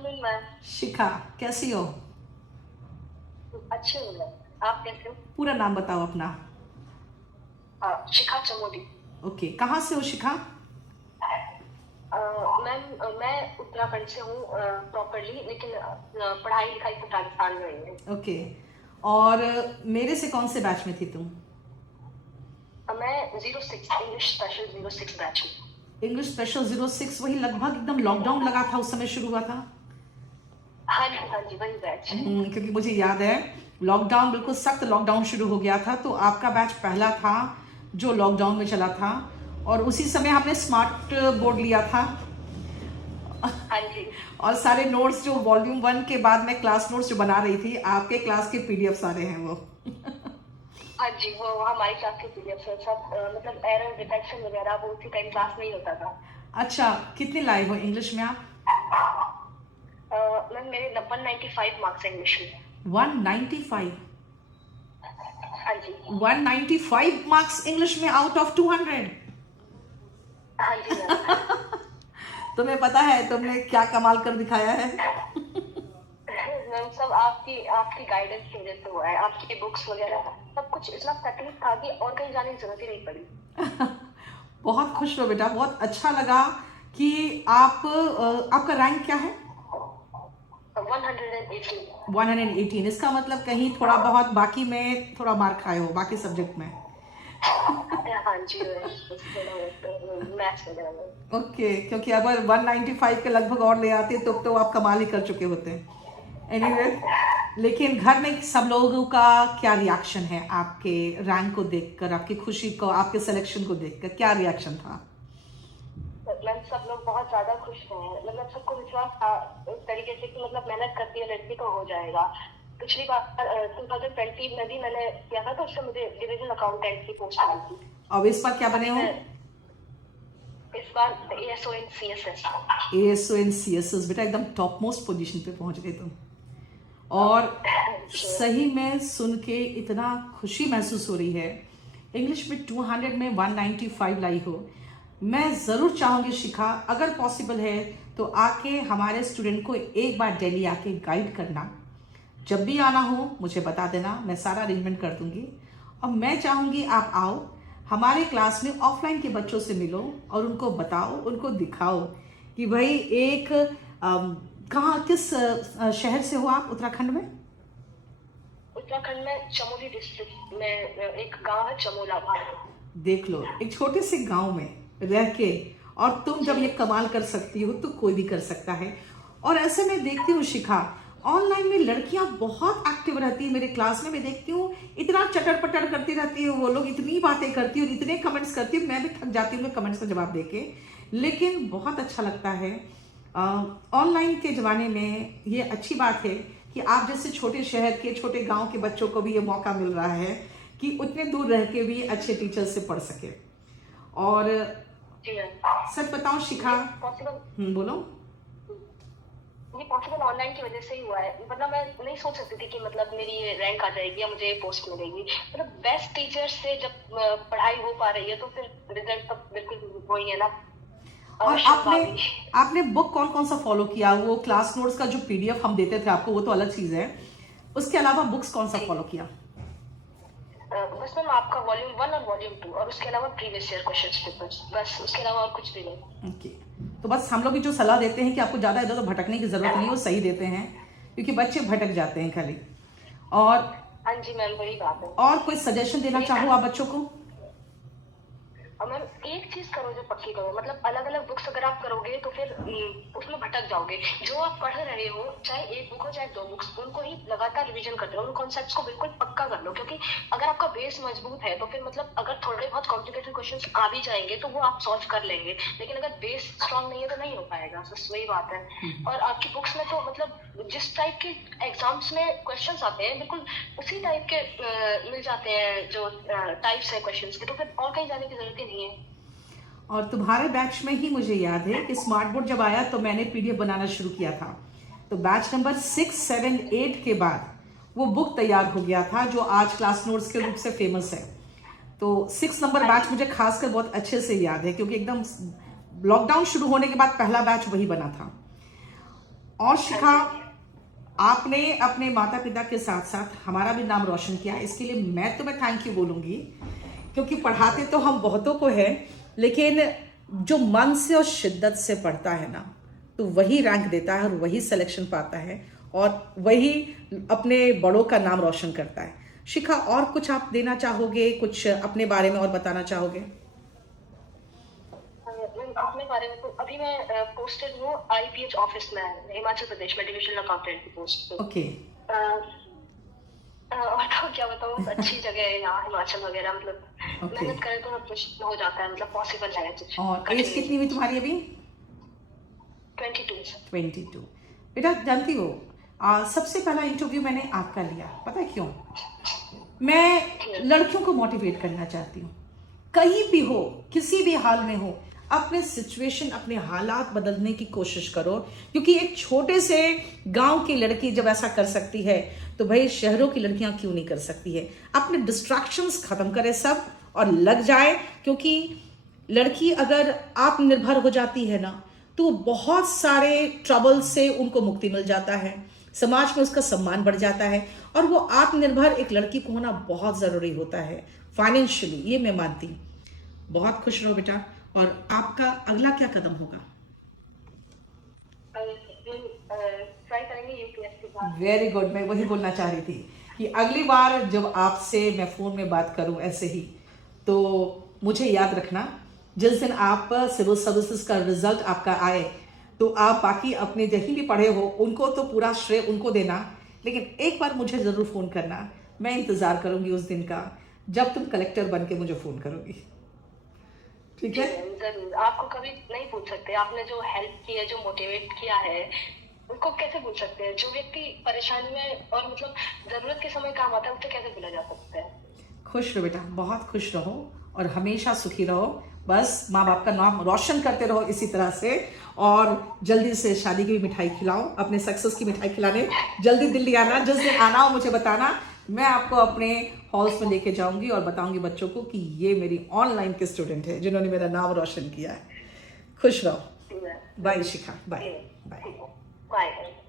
Afternoon ma'am. शिखा, कैसी हो? अच्छी हूँ मैं। आप कैसे हो? पूरा नाम बताओ अपना। शिखा चमोली। ओके, कहाँ से हो शिखा? मैम मैं उत्तराखंड से हूँ प्रॉपरली, लेकिन पढ़ाई लिखाई तो राजस्थान में हुई है। ओके, और मेरे से कौन से बैच में थी तुम? मैं 06 इंग्लिश स्पेशल 06 बैच में। इंग्लिश स्पेशल 06, वही लगभग एकदम लॉकडाउन लगा था उस समय शुरू हुआ था। हाँ जी वही बैच। क्योंकि मुझे याद है लॉकडाउन, बिल्कुल सख्त लॉकडाउन शुरू हो गया था, तो आपका बैच पहला था जो लॉकडाउन में चला था। और उसी समय हमने स्मार्ट बोर्ड लिया था। हाँ जी। और सारे नोट्स जो वॉल्यूम 1 के बाद में क्लास नोट्स जो बना रही थी, आपके क्लास के पीडीएफ सारे हैं वो। हाँ जी, वो हमारी क्लास के पीडीएफ से सब मतलब एरर डिटेक्शन वगैरह वो उसी टाइम क्लास में ही होता था। अच्छा, कितने लाए हो इंग्लिश में आप? मैम मेरे 195 मार्क्स है इंग्लिश में। 195? हाँ जी। 195 मार्क्स इंग्लिश में आउट ऑफ 200? हाँ जी मैम। तुम्हें पता है तुमने क्या कमाल कर दिखाया है? मैम सब आपकी गाइडेंस की वजह से हुआ है। आपकी बुक्स वगैरह सब कुछ इतना तकलीफ था कि और कहीं जाने की जरूरत ही नहीं पड़ी। बहुत खुश हो बेटा, बहुत अच्छा लगा कि आपका रैंक क्या है? 118। 118। इसका मतलब कहीं थोड़ा बहुत बाकी में थोड़ा मार खाए हो बाकी सब्जेक्ट में। हाँ जी, मैथ्स वगैरह में। ओके, क्योंकि अगर 195 के लगभग और ले आते तो आप कमाल ही कर चुके होते। एनीवे, लेकिन घर में सब लोगों का क्या रिएक्शन है आपके रैंक को देखकर, आपकी खुशी को, आपके सिलेक्शन को देखकर क्या रिएक्शन था? मतलब सब लोग बहुत ज्यादा खुश हैं। मतलब सबको विश्वास था इस तरीके से कि मतलब मेहनत करती है लड़की तो हो जाएगा। पिछली बार 2020 में भी मैंने किया था, तो उससे मुझे डिविजन अकाउंटेंट की पोस्ट आई थी। अब इस बार क्या बने हो? इस बार ASO इन CSS। ASO इन CSS, बेटा एकदम टॉप मोस्ट पोजीशन पे पहुंच गए तुम। और सही में सुन के इतना खुशी महसूस हो रही है। इंग्लिश में 200 में 195 लाई हो। मैं ज़रूर चाहूँगी शिखा, अगर पॉसिबल है तो आके हमारे स्टूडेंट को एक बार दिल्ली आके गाइड करना। जब भी आना हो मुझे बता देना, मैं सारा अरेंजमेंट कर दूंगी। और मैं चाहूँगी आप आओ हमारे क्लास में, ऑफलाइन के बच्चों से मिलो और उनको बताओ, उनको दिखाओ कि भाई एक कहाँ, किस शहर से हो आप उत्तराखंड में? उत्तराखंड में चमोली डिस्ट्रिक्ट में एक गांव है चमोला। देख लो, एक छोटे से गांव में रह के और तुम जब ये कमाल कर सकती हो तो कोई भी कर सकता है। और ऐसे में देखती हूँ शिखा, ऑनलाइन में लड़कियां बहुत एक्टिव रहती है। मेरे क्लास में मैं देखती हूँ इतना चटर पटर करती रहती है वो लोग, इतनी बातें करती है और इतने कमेंट्स करती है, मैं भी थक जाती हूँ कमेंट्स का जवाब देके। लेकिन बहुत अच्छा लगता है ऑनलाइन के ज़माने में। ये अच्छी बात है कि आप जैसे छोटे शहर के, छोटे गांव के बच्चों को भी ये मौका मिल रहा है कि उतने दूर रह के भी अच्छे टीचर से पढ़ सके। और सच बताओ शिखा, बोलो। ये पॉसिबल ऑनलाइन की वजह से ही हुआ है। मतलब मैं नहीं सोच सकती थी कि मतलब मेरी ये रैंक आ जाएगी या मुझे ये पोस्ट मिलेगी। मतलब बेस्ट टीचर्स से जब पढ़ाई हो पा रही है तो फिर रिजल्ट तो बिल्कुल वही है ना। और आपने बुक कौन कौन सा फॉलो किया? वो क्लास नोट्स का जो पीडीएफ हम देते थे आपको वो तो अलग चीज है, उसके अलावा बुक्स कौन सा फॉलो किया? बस मैम आपका वॉल्यूम 1 और वॉल्यूम 2 और उसके अलावा प्रीवियस ईयर क्वेश्चंस पेपर्स, बस उसके अलावा और कुछ भी नहीं। ओके, तो बस हम लोग भी जो सलाह देते हैं कि आपको ज्यादा इधर उधर भटकने की जरूरत नहीं है, वो सही देते हैं, क्योंकि बच्चे भटक जाते हैं खाली। और हाँ जी मैम, वही बात है। और कोई सजेशन देना चाहो आप बच्चों को? और मैम एक चीज करो जो पक्की करो, मतलब अलग अलग बुक्स अगर आप करोगे तो फिर उसमें भटक जाओगे। जो आप पढ़ रहे हो, चाहे एक बुक हो चाहे 2 बुक्स, उनको ही लगातार रिवीजन करते रहो, उन कॉन्सेप्ट्स को बिल्कुल पक्का कर लो। क्योंकि अगर आपका बेस मजबूत है तो फिर मतलब अगर थोड़े बहुत कॉम्प्लिकेटेड क्वेश्चंस आ भी जाएंगे तो वो आप सॉल्व कर लेंगे। लेकिन अगर बेस स्ट्रांग नहीं है तो नहीं हो पाएगा। बस वही बात है। और आपकी बुक्स में तो मतलब जिस टाइप के एग्जाम्स में क्वेश्चंस आते हैं बिल्कुल उसी टाइप के मिल जाते हैं जो टाइप्स है क्वेश्चंस के, तो फिर और कहीं जाने की जरूरत ही नहीं है। और तुम्हारे बैच में ही मुझे याद है कि स्मार्ट बोर्ड जब आया तो मैंने पीडीएफ बनाना शुरू किया था। तो बैच नंबर 6, 7, 8 के बाद वो बुक तैयार हो गया था जो आज क्लास नोट्स के रूप से फेमस है। तो 6 नंबर बैच मुझे खासकर बहुत अच्छे से याद है, क्योंकि एकदम लॉकडाउन शुरू होने के बाद पहला बैच वही बना था। और शिखा, आपने अपने माता पिता के साथ साथ हमारा भी नाम रोशन किया, इसके लिए मैं तुम्हें थैंक यू बोलूंगी, क्योंकि पढ़ाते तो हम बहुतों को है, लेकिन जो मन से और शिद्दत से पढ़ता है ना, तो वही रैंक देता है और वही सिलेक्शन पाता है और वही अपने बड़ों का नाम रोशन करता है। शिखा, और कुछ आप देना चाहोगे, कुछ अपने बारे में और बताना चाहोगे? अपने बारे में तो अभी मैं पोस्टेड हूँ आईपीएच ऑफिस में, हिमाचल प्रदेश में, डिविजनल अकाउंटेंट की पोस्ट पे। ओके। और तो क्या बताऊँ, बहुत अच्छी जगह है यहाँ हिमाचल वगैरह, मतलब ओके। मेहनत करें तो सब कुछ हो जाता है, मतलब पॉसिबल है कुछ। और एज कितनी हुई तुम्हारी अभी? 22। 22। बेटा जानती हो, सबसे पहला इंटरव्यू मैंने आपका लिया, पता है क्यों? मैं लड़कियों को मोटिवेट करना चाहती हूँ, कहीं भी हो, किसी भी हाल में हो, अपने सिचुएशन, अपने हालात बदलने की कोशिश करो, क्योंकि एक छोटे से गांव की लड़की जब ऐसा कर सकती है तो भाई शहरों की लड़कियां क्यों नहीं कर सकती है? अपने डिस्ट्रैक्शंस खत्म करें सब और लग जाए, क्योंकि लड़की अगर आत्मनिर्भर हो जाती है ना, तो बहुत सारे ट्रबल से उनको मुक्ति मिल जाता है, समाज में उसका सम्मान बढ़ जाता है, और वो आत्मनिर्भर एक लड़की को होना बहुत ज़रूरी होता है फाइनेंशियली, ये मैं मानती हूँ। बहुत खुश रहो बेटा। और आपका अगला क्या कदम होगा? ट्राई करेंगे यूपीएससी का। वेरी गुड, मैं वही बोलना चाह रही थी कि अगली बार जब आपसे मैं फ़ोन में बात करूं ऐसे ही, तो मुझे याद रखना, जिस दिन आप सिविल सर्विसेज का रिजल्ट आपका आए, तो आप बाकी अपने जहीं भी पढ़े हो उनको तो पूरा श्रेय उनको देना, लेकिन एक बार मुझे ज़रूर फ़ोन करना। मैं इंतज़ार करूंगी उस दिन का जब तुम कलेक्टर बन के मुझे फ़ोन करोगी, ठीक है? जरूर, आपको कभी नहीं पूछ सकते, आपने जो हेल्प की है, जो मोटिवेट किया है, उनको कैसे भूल सकते हैं? जो व्यक्ति परेशानी में और मतलब जरूरत के समय काम आता है, उसे कैसे भूला जा सकता है? खुश रहो बेटा, बहुत खुश रहो और हमेशा सुखी रहो, बस माँ बाप का नाम रोशन करते रहो इसी तरह से, और जल्दी से शादी की भी मिठाई खिलाओ, अपने सक्सेस की मिठाई खिलाने जल्दी दिल्ली आना, जिस दिन आना हो मुझे बताना, मैं आपको अपने हॉल्स में लेके जाऊंगी और बताऊंगी बच्चों को कि ये मेरी ऑनलाइन के स्टूडेंट है जिन्होंने मेरा नाम रोशन किया है। खुश रहो। बाय शिखा, बाय बाय। बाय।